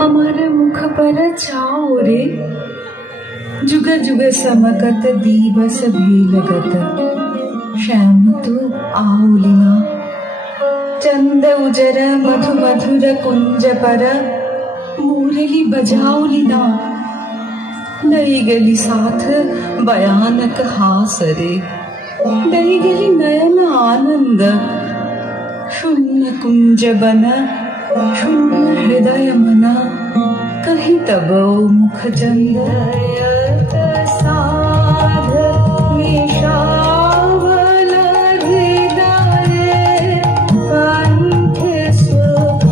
हमर मुख पर छाओ रे, जुग जुग समकत दीवस भी लगत। श्याम तू आउलिना, चंद उजर मधु मधुर कुंज पर, मुरली बजाउलिना। दई गली साथ भयानक हास रे, दई गली नयन आनंद। शून्य कुंज बन, शून्य हृदय मना, कहीं तब मुख चंद। साध निशावल हृदय, कंठ सुखावल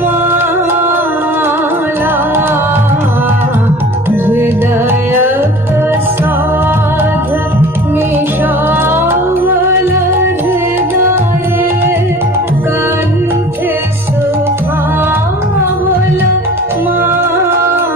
माला। हृदय साध निशावल हृदय, कंठ सुखावल माला।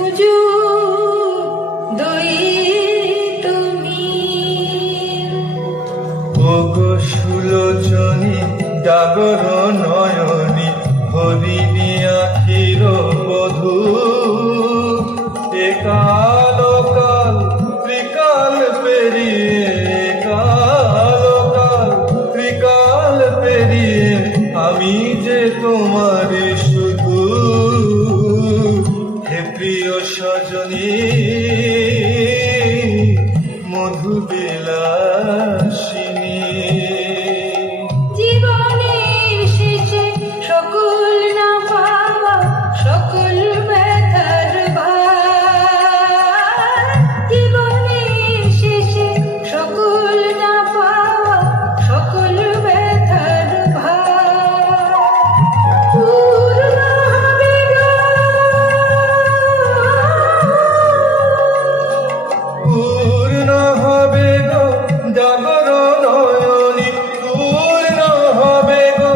খুঁজু দুই তুমি ওগো সুলোচনী জাগর নয়নী হরিণী আখির বধূ একাল কাল ত্রিকাল পেরিয়ে কাল ত্রিকাল পেরিয়ে আমি যে তোমার শুধু হে প্রিয় সজনী মধুবিলাসিনী জীবনের শেষে সকল না পাওয়া সকল ব্যথার ভার জীবনের শেষে সকল না পাওয়া সকল ব্যথার ভার পূর্ণ হবে গো পূর্ণ হবে গো জাগর নয়নী পূর্ণ হবে গো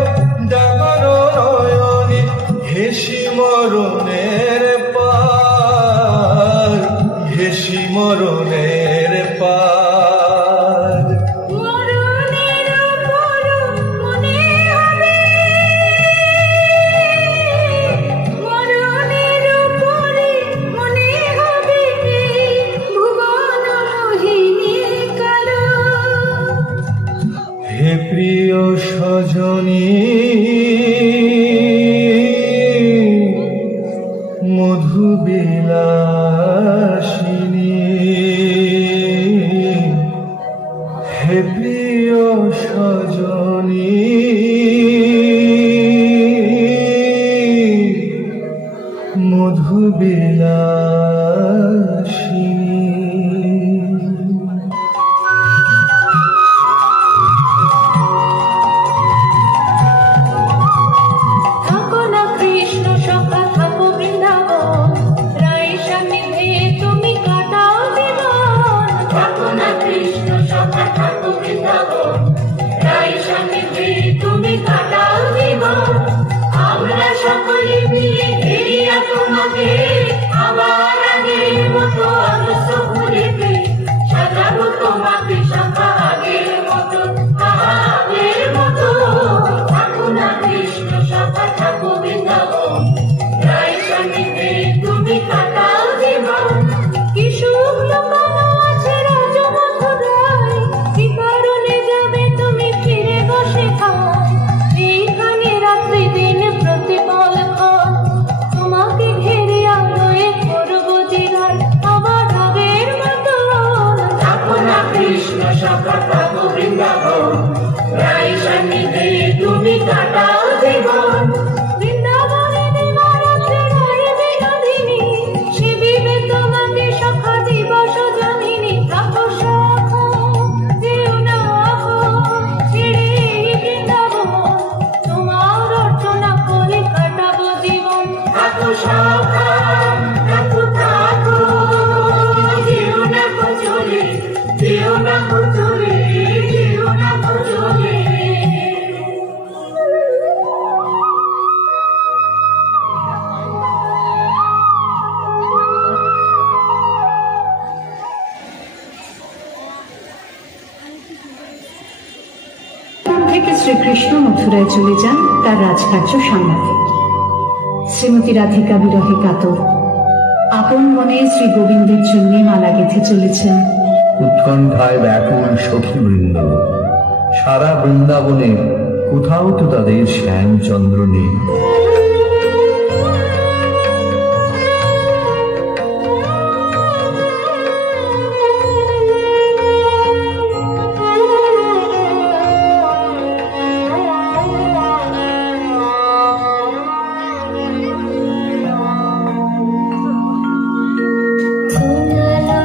জাগর নয়নী ঘেষি মরণের পার ঘেষি মরণের পার মরণের পর মনে হবে মরণের পরে মনে হবে ভুবন মোহিনী কালো হে প্রিয় সজনী মধুবিলাসিনী হে প্রিয় সজনী মধুবিলাসিনী থাকো না কৃষ্ণ সখা থাকো বৃন্দাবন রায় সান্নিধ্যে তুমি কাটাও জীবন থাকো না কৃষ্ণ সখা থাকো বৃন্দাবন রায় সান্নিধ্যে তুমি কাটাও জীবন আমরা সকলে মিলে ঘেরিয়া তোমাকে আবার আগের মতো আদর্শ ঘুরেতে সাজাবো তোমাকে সখা আগের মতো আগের মতো থাকো না কৃষ্ণ সখা থাকো বৃন্দাবন রায় সান্নিধ্যে তুমি কাটাও জীবন কি সুখ লুকানো আছে রাজমথুরায় কি কারণে যাবে তুমি ফিরে বসে খায় এইখানে রাত্রি দিন প্রতিপল ক্ষণ তোমাকে ঘিরে আলোয় করবো দিঘার আবার আগের মতো থাকো না কৃষ্ণ সখা থাকো বৃন্দাবন রায় সান্নিধ্যে তুমি কাটাও জীবন বৃন্দাবনে দিবারাত্রি রায় বিনোদিনী শিবিবে তোমাকে সখা দিবস জামিনী থাকো সখা যেও না ছেড়ে বৃন্দাবন তোমার অর্চনা করে কাটাবো জীবন থাকো সখা থাকো থাকো যেও না চলে যেও না চলে যেও না চলে থেকে শ্রীকৃষ্ণ মথুরায় চলে যান তার রাজকার্য সামলাতে। শ্রীমতী রাধিকা বিরহে কাতর আপন মনে শ্রী গোবিন্দের জন্য মালা গেঁথে চলেছেন। উৎকণ্ঠায় ব্যাকুল সখীবৃন্দ, সারা বৃন্দাবনে কোথাও তো তাদের শ্যামচন্দ্র নেই। সুঙ্গলা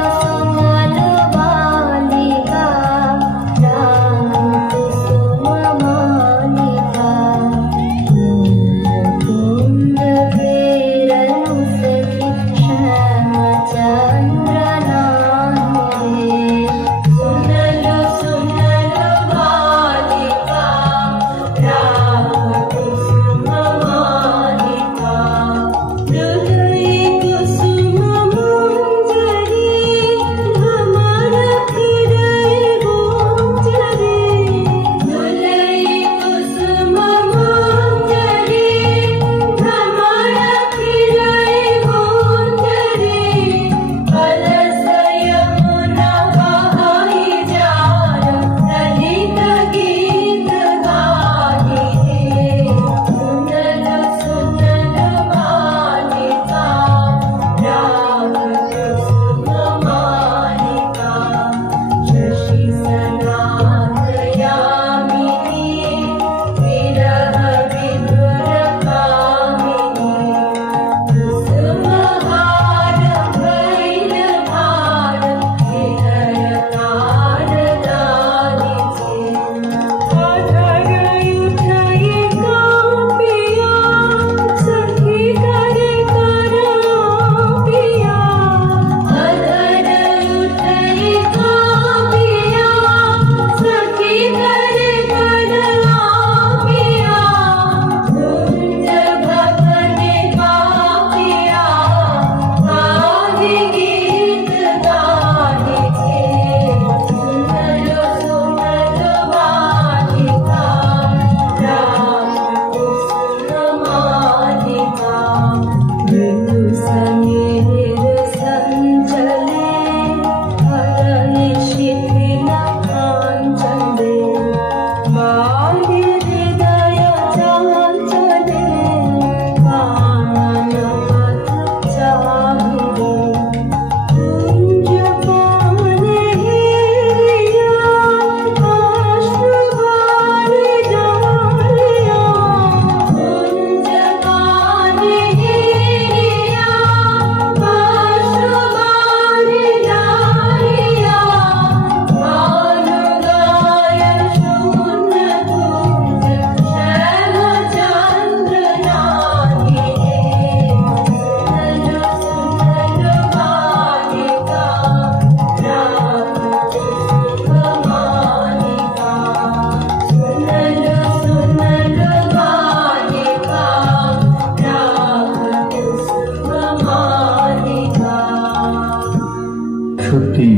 সত্যি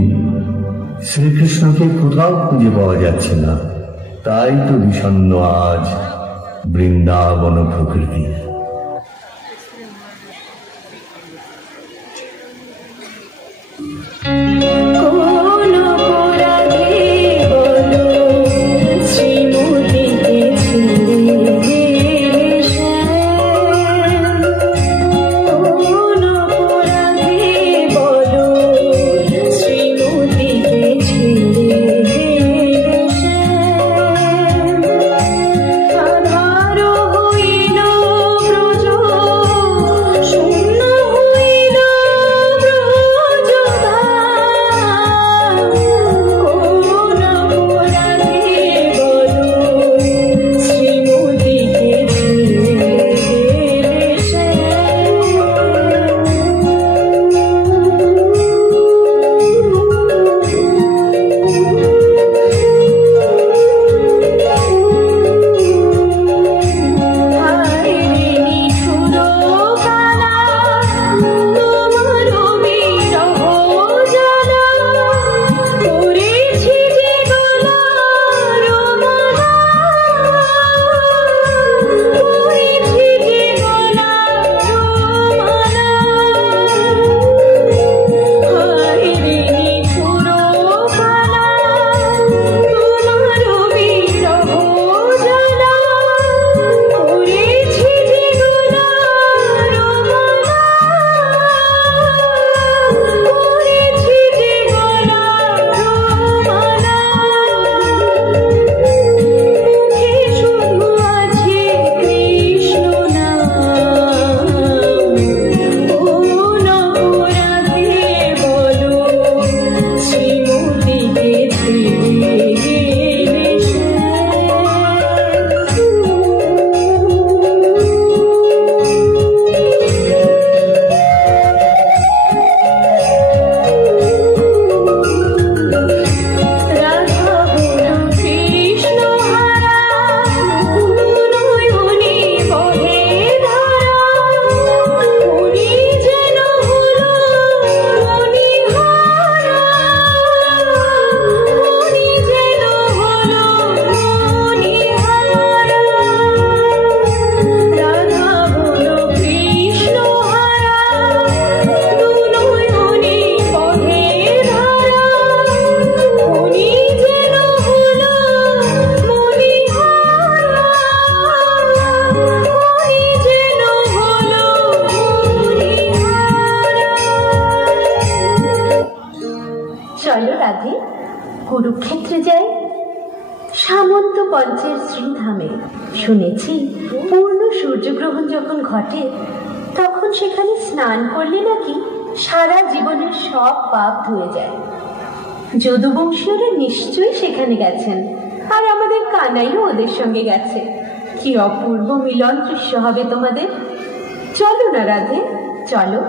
শ্রীকৃষ্ণকে কোথাও খুঁজে পাওয়া যাচ্ছে না। তাই তো বিষণ্ণ আজ বৃন্দাবন প্রকৃতি। চলো রাধে, কুরুক্ষেত্রে যাই, সামন্ত পঞ্চের শ্রীধামে। শুনেছি পূর্ণ সূর্যগ্রহণ যখন ঘটে তখন সেখানে স্নান করলে নাকি সারা জীবনের সব পাপ ধুয়ে যায়। যদুবংশীয়রা নিশ্চয়ই সেখানে গেছেন, আর আমাদের কানাইও ওদের সঙ্গে গেছে। কি অপূর্ব মিলন দৃশ্য হবে তোমাদের। চলো না রাধে, চলো।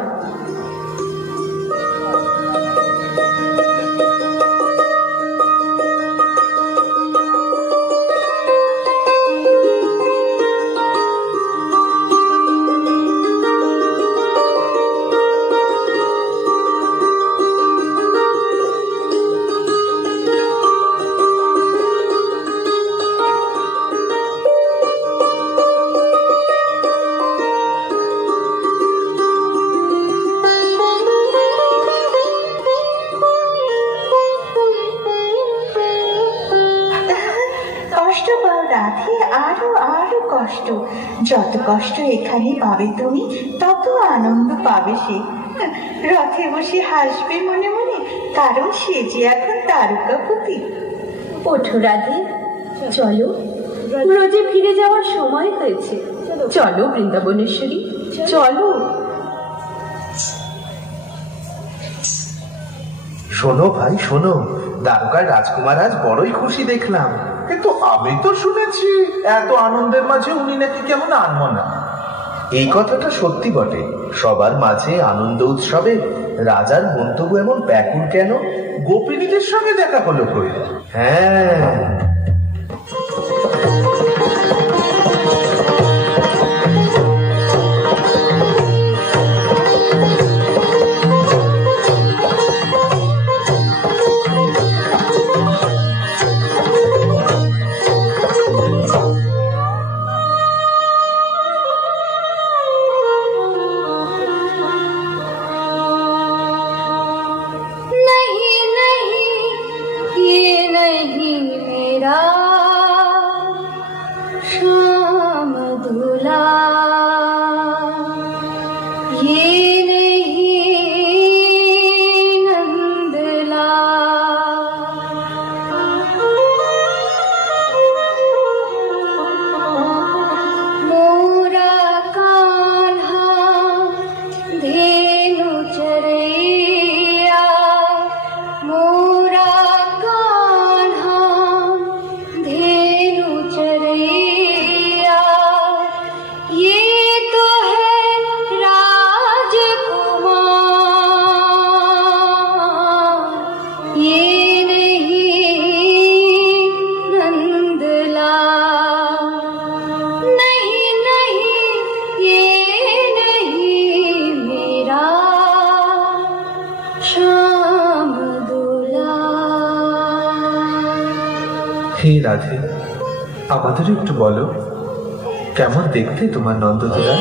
যত কষ্ট এখানে পাবে তুমি, তত আনন্দ পাবে সে। রথে বসে হাসবে মনে মনে, কারণ সে যে এখন তারকাপতি। ওঠো রাধে, চলো, ব্রজে ফিরে যাওয়ার সময় হয়েছে। চলো বৃন্দাবনেশ্বরী, চলো। শোনো ভাই শোনো, দ্বারকার রাজকুমার আজ বড়ই খুশি দেখলাম। কিন্তু আমি তো শুনেছি এত আনন্দের মাঝে উনি নাকি কেমন আনমনা। এই কথাটা সত্যি বটে। সবার মাঝে আনন্দ উৎসবে রাজার মন্তব্য এমন ব্যাকুল কেন? গোপিনীদের সঙ্গে দেখা হলো কই? হ্যাঁ, হে রাধে, আমাদেরও একটু বলো, কেমন দেখতে তোমার নন্দদুলাল?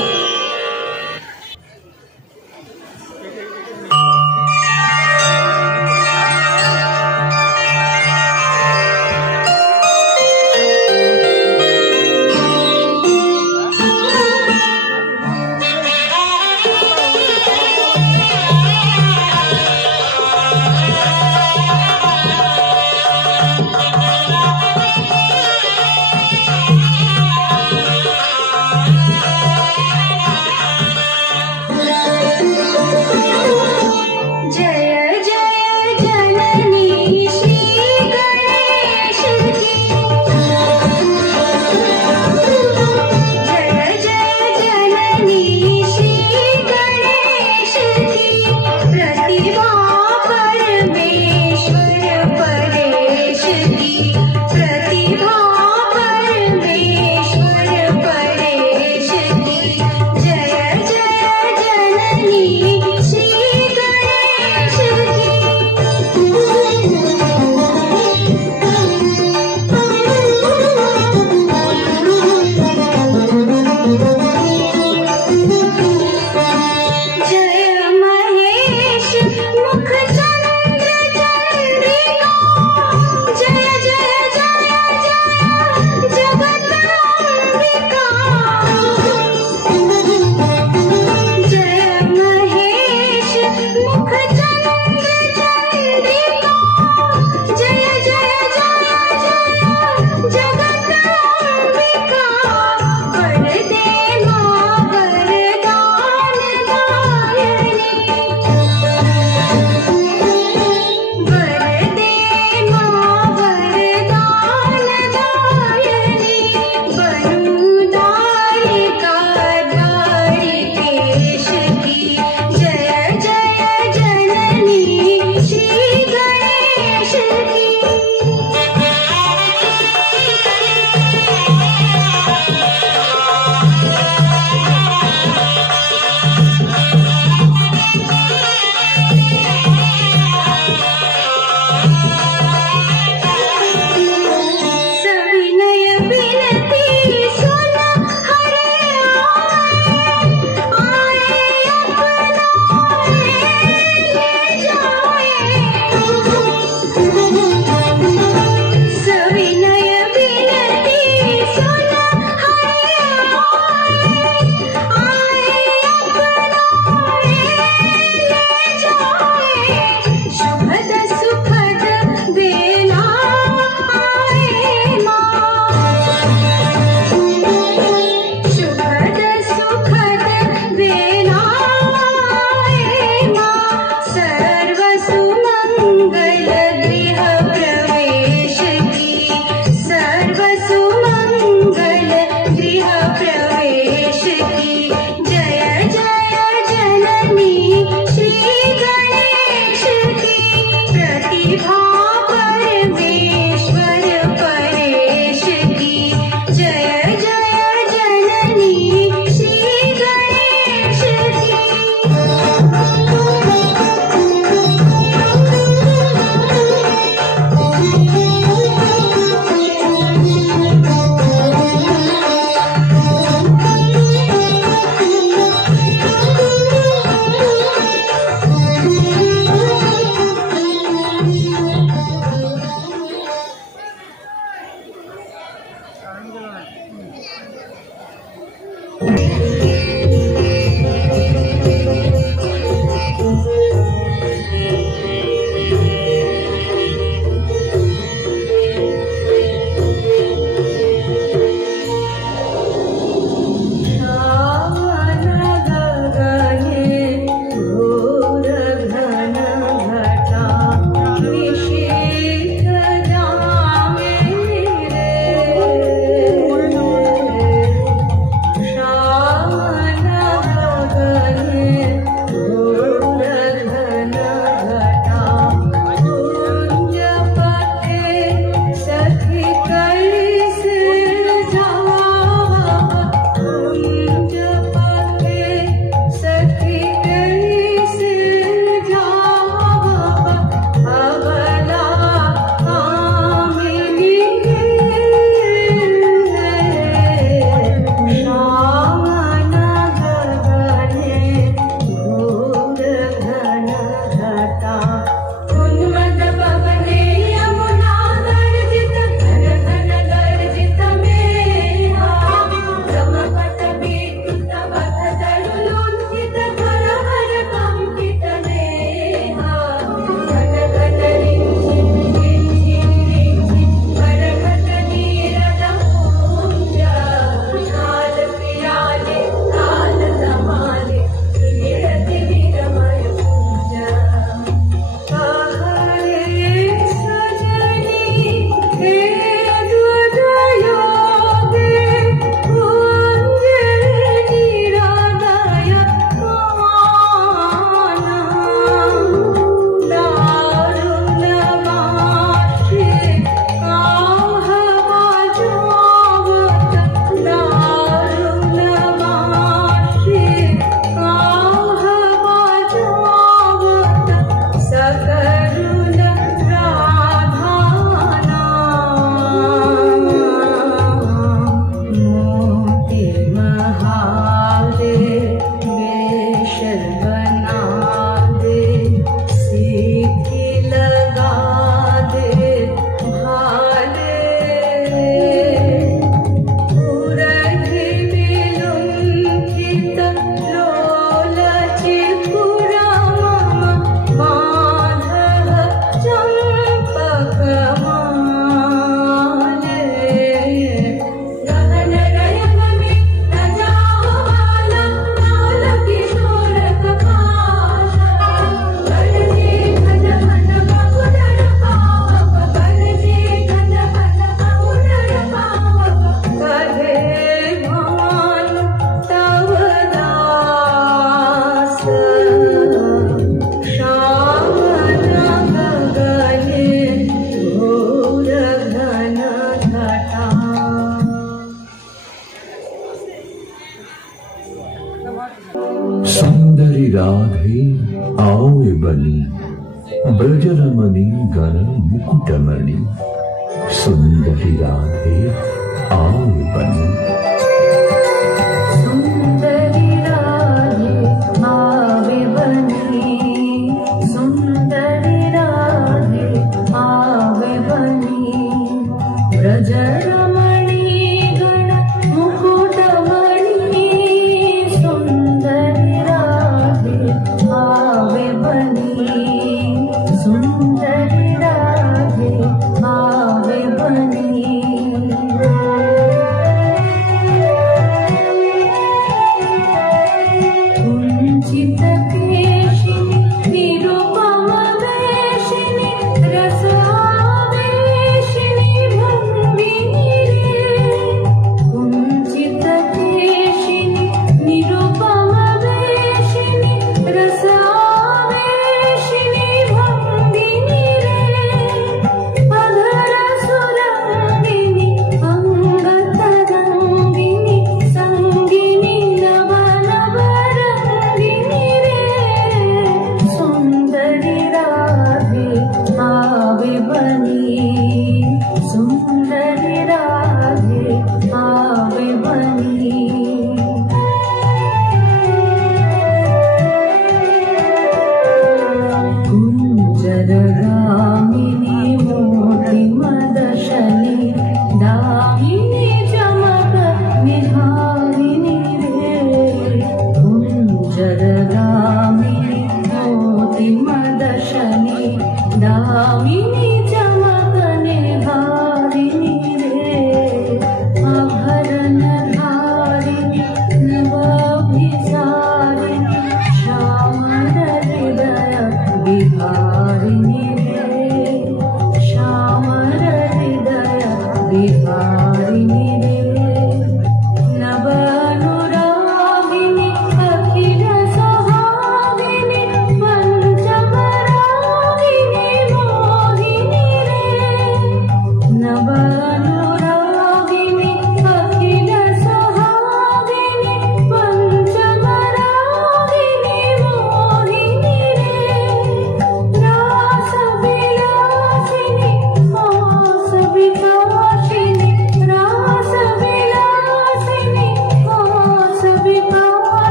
ब्रजरमणि गण मुकुटमणि सुंदरी राधे आओ बनी। सुंदरी राधे आवे बनी, सुंदरी राधे आवे बनी। ब्रजरमणि गण मुकुटमणि सुंदरी राधे आवे बनी, सुंदरी राधे आवे बनी।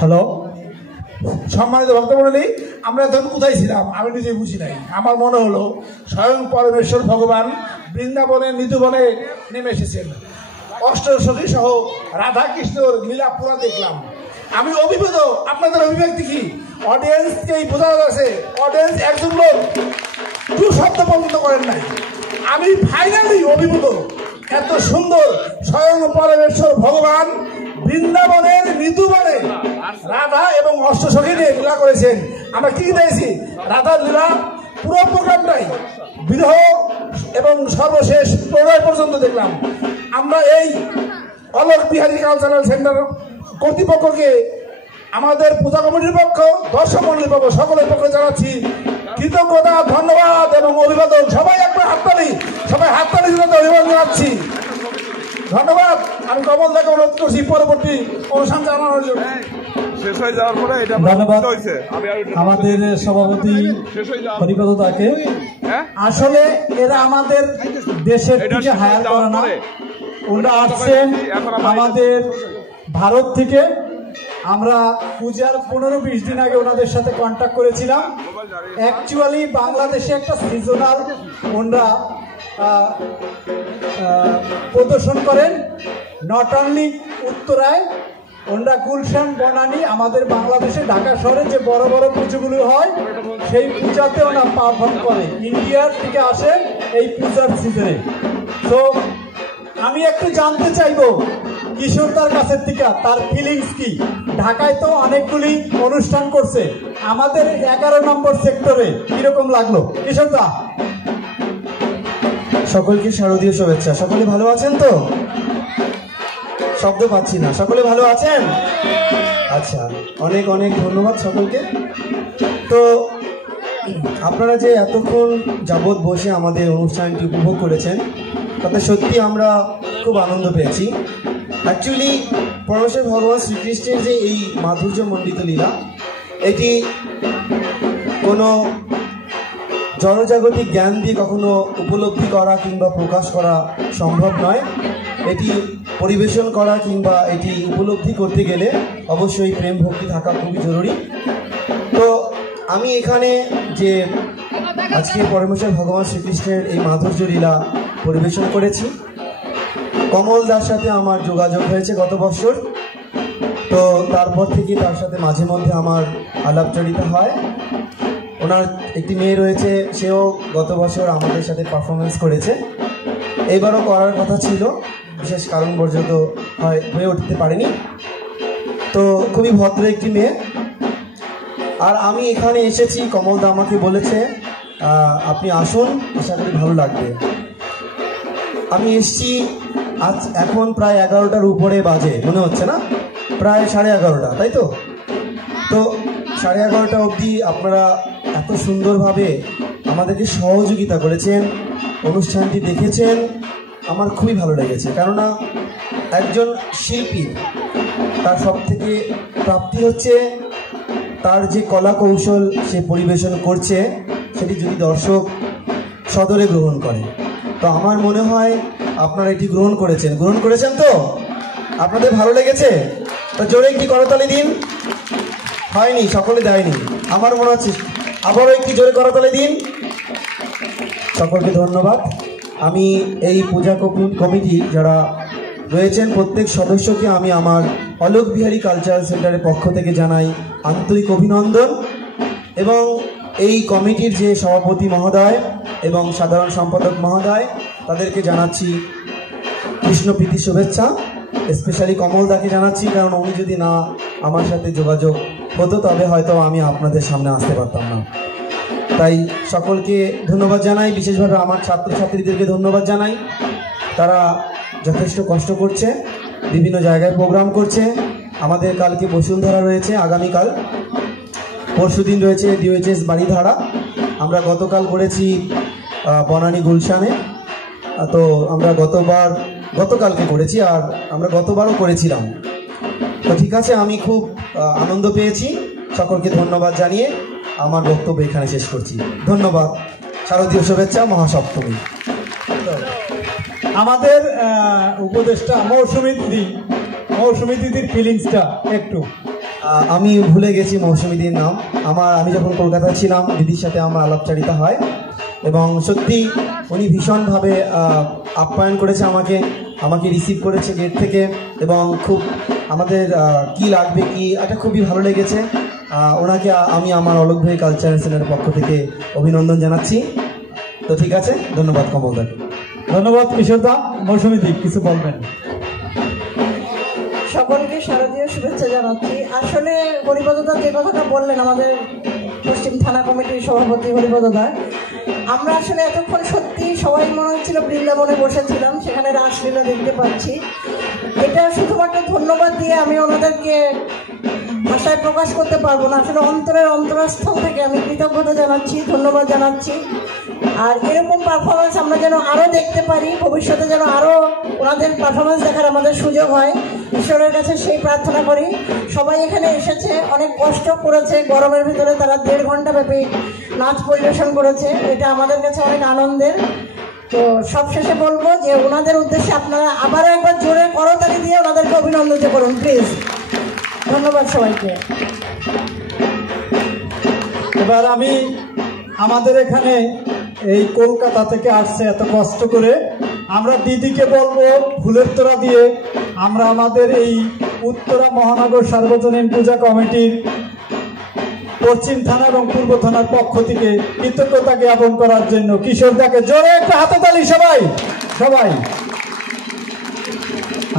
হ্যালো, সম্মানিত ভক্তমণ্ডলী, আমরা তখন কোথায় ছিলাম আমি নিজে বুঝি নাই। আমার মনে হলো স্বয়ং পরমেশ্বর ভগবান বৃন্দাবনের নিধুবনে নেমে এসেছেন। অষ্টসখী সহ রাধা কৃষ্ণর লীলা পুরা দেখলাম। আমি অভিভূত। আপনাদের অভিব্যক্তি কি? অডিয়েন্সকেই বোঝা যাচ্ছে অডিয়েন্স একজন লোক দু শব্দ পর্যন্ত করেন নাই। আমি ফাইনালি অভিভূত। এত সুন্দর স্বয়ং পরমেশ্বর ভগবান বৃন্দাবনের মৃদুবনে রাধা এবং অষ্টসখী নিয়ে লীলা করেছেন। আমরা কি দেখেছি? রাধার লীলা পুরো প্রোগ্রামটাই বিরহ এবং সর্বশেষ প্রলয় পর্যন্ত দেখলাম। আমরা এই অলোক বিহারী কালচারাল সেন্টার কর্তৃপক্ষকে, আমাদের পূজা কমিটির পক্ষ, দর্শক মন্ডলীর পক্ষ, সকলের পক্ষে জানাচ্ছি কৃতজ্ঞতা, ধন্যবাদ এবং অভিবাদন। সবাই একবার হাততালি, সবাই হাততালি জন্য অভিবাদন জানাচ্ছি। ধন্যবাদ। আমি কমল দাকে অনুরোধ করছি পরবর্তী অনুষ্ঠান জানানোর জন্য। শেষ হয়ে যাওয়ার পরে এটা ধন্যবাদ হয়েছে আমাদের সভাপতি হরিপদ দাকে। আসলে এরা আমাদের দেশের থেকে হায়ার করে না, ওরা আসছেন আমাদের ভারত থেকে। আমরা পূজার 15-20 দিন আগে ওনাদের সাথে কন্ট্যাক্ট করেছিলাম। অ্যাকচুয়ালি বাংলাদেশে একটা সিজনাল ওনারা প্রদর্শন করেন, নট অনলি উত্তরায়, ওনারা গুলশান, বনানী, আমাদের বাংলাদেশে ঢাকা শহরে যে বড় বড় পুজোগুলো হয় সেই পূজাতে ওনারা পারফর্ম করে। ইন্ডিয়ার থেকে আসে এই পূজার সিজনে। তো আমি একটু জানতে চাইবো কিশোরদার কাছের থেকে তার ফিলিংস কি। ঢাকায় তো অনেকগুলি অনুষ্ঠান করছে, আমাদের 11 নম্বর সেক্টরে কিরকম লাগলো কিশোরদা? সকলকে শারদীয় শুভেচ্ছা। সকলে ভালো আছেন তো? শব্দ পাচ্ছি না। সকলে ভালো আছেন? আচ্ছা, অনেক অনেক ধন্যবাদ সকলকে। তো আপনারা যে এতক্ষণ যাবৎ বসে আমাদের অনুষ্ঠানটি উপভোগ করেছেন তাতে সত্যি আমরা খুব আনন্দ পেয়েছি। অ্যাকচুয়ালি পরমেশ্বর ভগবান শ্রীকৃষ্ণের যে এই মাধুর্যমণ্ডিত লীলা, এটি কোনো জনজাগতিক জ্ঞান দিয়ে কখনো উপলব্ধি করা কিংবা প্রকাশ করা সম্ভব নয়। এটি পরিবেশন করা কিংবা এটি উপলব্ধি করতে গেলে অবশ্যই প্রেম ভক্তি থাকা খুবই জরুরি। তো আমি এখানে যে আজকে পরমেশ্বর ভগবান শ্রীকৃষ্ণের এই মাধুর্য লীলা পরিবেশন করেছি, কমল দার সাথে আমার যোগাযোগ হয়েছে গত বছর। তো তারপর থেকে তার সাথে মাঝে মধ্যে আমার আলাপচারিতা হয়। ওনার একটি মেয়ে রয়েছে, সেও গত বছর আমাদের সাথে পারফরমেন্স করেছে। এইবারও করার কথা ছিল, বিশেষ কারণবশত হয়ে উঠতে পারেনি। তো খুবই ভদ্র একটি মেয়ে। আর আমি এখানে এসেছি, কমলদা আমাকে বলেছে আপনি আসুন, আশা করি ভালো লাগবে। আমি এসছি আজ এখন প্রায় 11টার উপরে বাজে মনে হচ্ছে, না প্রায় 11:30, তাই তো? তো 11:30 অবধি আপনারা এত সুন্দরভাবে আমাদেরকে সহযোগিতা করেছেন, অনুষ্ঠানটি দেখেছেন, আমার খুবই ভালো লেগেছে। কেননা একজন শিল্পী তার সব থেকে প্রাপ্তি হচ্ছে তার যে কলা কৌশল সে পরিবেশন করছে সেটি যদি দর্শক সদরে গ্রহণ করে। তো আমার মনে হয় আপনারা এটি গ্রহণ করেছেন তো? আপনাদের ভালো লেগেছে? তো জোরে একটি করতালি দিন। হয়নি, সকলে দেয়নি আমার মনে হচ্ছে। আবারও একটি জোরে করতালি দিন। সকলকে ধন্যবাদ। আমি এই পূজা কমিটি যারা রয়েছেন প্রত্যেক সদস্যকে আমি আমার অলোক বিহারী কালচারাল সেন্টারের পক্ষ থেকে জানাই আন্তরিক অভিনন্দন। এবং এই কমিটির যে সভাপতি মহোদয় এবং সাধারণ সম্পাদক মহোদয়, তাদেরকে জানাচ্ছি কৃষ্ণপ্রীতি শুভেচ্ছা। স্পেশালি কমলদাকে জানাচ্ছি, কারণ উনি যদি না আমার সাথে যোগাযোগ হতো তবে হয়তো আমি আপনাদের সামনে আসতে পারতাম না। তাই সকলকে ধন্যবাদ জানাই, বিশেষভাবে আমার ছাত্রছাত্রীদেরকে ধন্যবাদ জানাই। তারা যথেষ্ট কষ্ট করছে, বিভিন্ন জায়গায় প্রোগ্রাম করছে। আমাদের কালকে বসুন্ধরা রয়েছে, আগামীকাল পরশুদিন রয়েছে ডিওএইচএস বাড়িধারা। আমরা গতকাল করেছি বনানী গুলশানে। তো আমরা গতকালকে করেছি, আর আমরা গতবারও করেছিলাম। তো ঠিক আছে, আমি খুব আনন্দ পেয়েছি। সকলকে ধন্যবাদ জানিয়ে আমার বক্তব্য এখানে শেষ করছি। ধন্যবাদ। শারদীয় শুভেচ্ছা, মহাসপ্তমী। আমাদের উপদেষ্টা মৌসুমী দিদির ফিলিংসটা একটু। আমি ভুলে গেছি মৌসুমী দিদির নাম। আমি যখন কলকাতায় ছিলাম দিদির সাথে আমার আলাপচারিতা হয়, এবং সত্যি উনি ভীষণভাবে আপ্যায়ন করেছে আমাকে রিসিভ করেছে গেট থেকে। এবং খুব আমাদের কি লাগবে কি এটা খুবই ভালো লেগেছে। ওনাকে আমি আমার অলোক বিহারী কালচারাল সেন্টারের পক্ষ থেকে অভিনন্দন জানাচ্ছি। তো ঠিক আছে, ধন্যবাদ কমলদা। ধন্যবাদ কিশোরদা। মৌসুমী দি কিছু বলবেন? সকলকে শারদীয় শুভেচ্ছা জানাচ্ছি। আসলে হরিপদদা যে কথাটা বললেন, আমাদের পশ্চিম থানা কমিটির সভাপতি হরিপদদা, আমরা আসলে এতক্ষণ সত্যি সবাই মনে হচ্ছিল বৃন্দাবনে বসেছিলাম, সেখানে রাসলীলা দেখতে পাচ্ছি। এটা শুধুমাত্র ধন্যবাদ দিয়ে আমি ওনাদেরকে ভাষায় প্রকাশ করতে পারবো না। আসলে অন্তরের অন্তরস্থল থেকে আমি কৃতজ্ঞতা জানাচ্ছি, ধন্যবাদ জানাচ্ছি। আর এরকম পারফরমেন্স আমরা যেন আরও দেখতে পারি, ভবিষ্যতে যেন আরও ওনাদের পারফরমেন্স দেখার আমাদের সুযোগ হয়, ঈশ্বরের কাছে সেই প্রার্থনা করি। সবাই এখানে এসেছে, অনেক কষ্ট করেছে, গরমের ভিতরে তারা 1.5 ঘন্টা ব্যাপী নাচ পরিবেশন করেছে, এটা আমাদের কাছে অনেক আনন্দের। তো সবশেষে বলবো যে ওনাদের উদ্দেশ্যে আপনারা আবারও একবার জোরে করতালি দিয়ে ওনাদেরকে অভিনন্দিত করুন প্লিজ। ধন্যবাদ সবাইকে। এবার আমি আমাদের এখানে এই কলকাতা থেকে আসছে এত কষ্ট করে, আমরা দিদিকে বলবো ফুলের তোড়া দিয়ে আমরা আমাদের এই উত্তরা মহানগর সার্বজনীন পূজা কমিটির পশ্চিম থানা এবং পূর্ব থানার পক্ষ থেকে কৃতজ্ঞতা জ্ঞাপন করার জন্য কিশোরদাকে জোরে একটা হাততালি সবাই সবাই।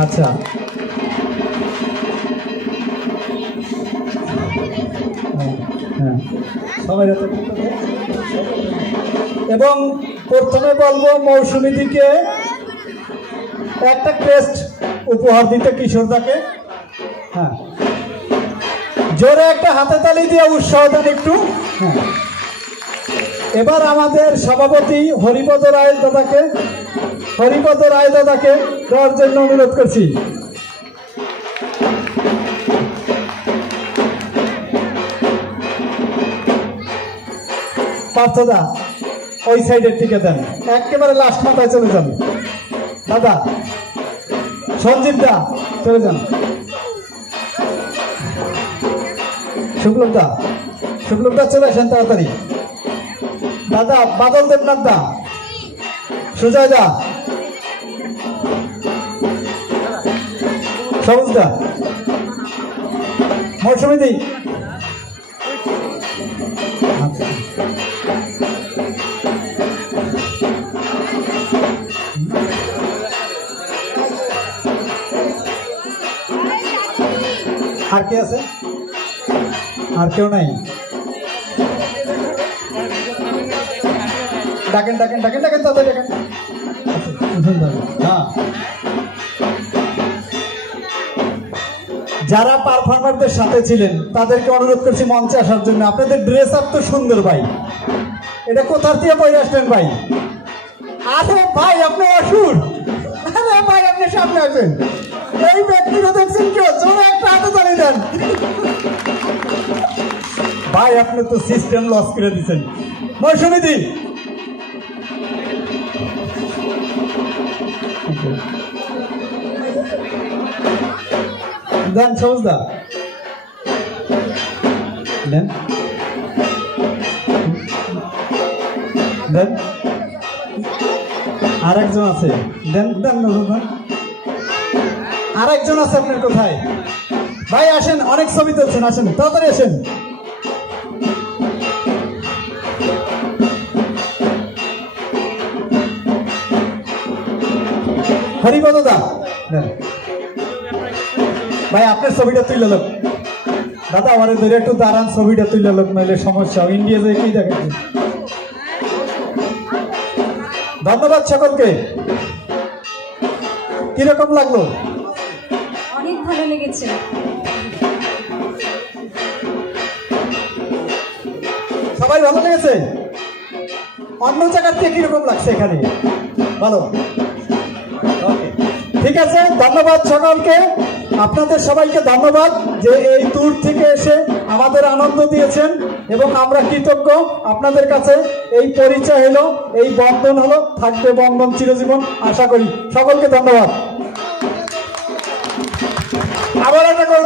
আচ্ছা, সবাই এবং প্রথমে বলবো মৌসুমীদিকে একটা ক্রেস্ট উপহার দিতে কিশোরদাকে। হ্যাঁ, জোরে একটা হাতে তালি দিয়ে উৎসাহ দেন একটু। হ্যাঁ, এবার আমাদের সভাপতি হরিপদ রায় দাদাকে দেওয়ার জন্য অনুরোধ করছি। পার্থদা ওই সাইডের দিকে দেন, একেবারে লাস্ট মাথায় চলে যান। দাদা সঞ্জীব দা চলে যান। শুক্লক দা চলে আসেন তাড়াতাড়ি। দাদা বাদল দেবনাথ দা, সুজয় দা, সবুজ দা, মৌসুমী দি। আর কে আছে? আর কেউ নাই? ডাকেন তাদের ডাকেন। হ্যাঁ, যারা পারফর্মারদের সাথে ছিলেন তাদেরকে অনুরোধ করছি মঞ্চে আসার জন্য। আপনাদের ড্রেস আপ তো সুন্দর ভাই, এটা কোথার থেকে বই আসলেন ভাই? আরে ভাই আপনি অসুর, আরে ভাই আপনি সামনে আসেন। এই ব্যক্তিরা দেখছেন কেউ? জোরে একটা হাতে তালি দেন ভাই, আপনি তো সিস্টেম লস করে দিচ্ছেন। মৌসুমী দি দেন, সবুজ দা দেন, আর একজন আছে, দেন। আর একজন আছে আপনার কোথায় ভাই? আসেন, অনেক ছবি তুলছেন, আসেন তাড়াতাড়ি আসেন। হরিপদ দা ভাই আপনার ছবিটা তুলে লোক। দাদা আমার ধরে একটু দাঁড়ান, ছবিটা তুলে লোক, নাহলে সমস্যা। ইন্ডিয়া যে কি দেখেন। ধন্যবাদ সকলকে। কিরকম লাগলো? অনেক ভালো লেগেছে। সবাই ভালো লেগেছে? অন্য জায়গার থেকে কিরকম লাগছে এখানে? ভালো, ঠিক আছে। ধন্যবাদ সকলকে, আপনাদের সবাইকে ধন্যবাদ যে এই দূর থেকে এসে আমাদের আনন্দ দিয়েছেন এবং আমরা কৃতজ্ঞ আপনাদের কাছে। এই পরিচয় হলো, এই বন্ধন হলো, থাকবে বন্ধন চিরজীবন আশা করি। সকলকে ধন্যবাদ। আবার একটা করে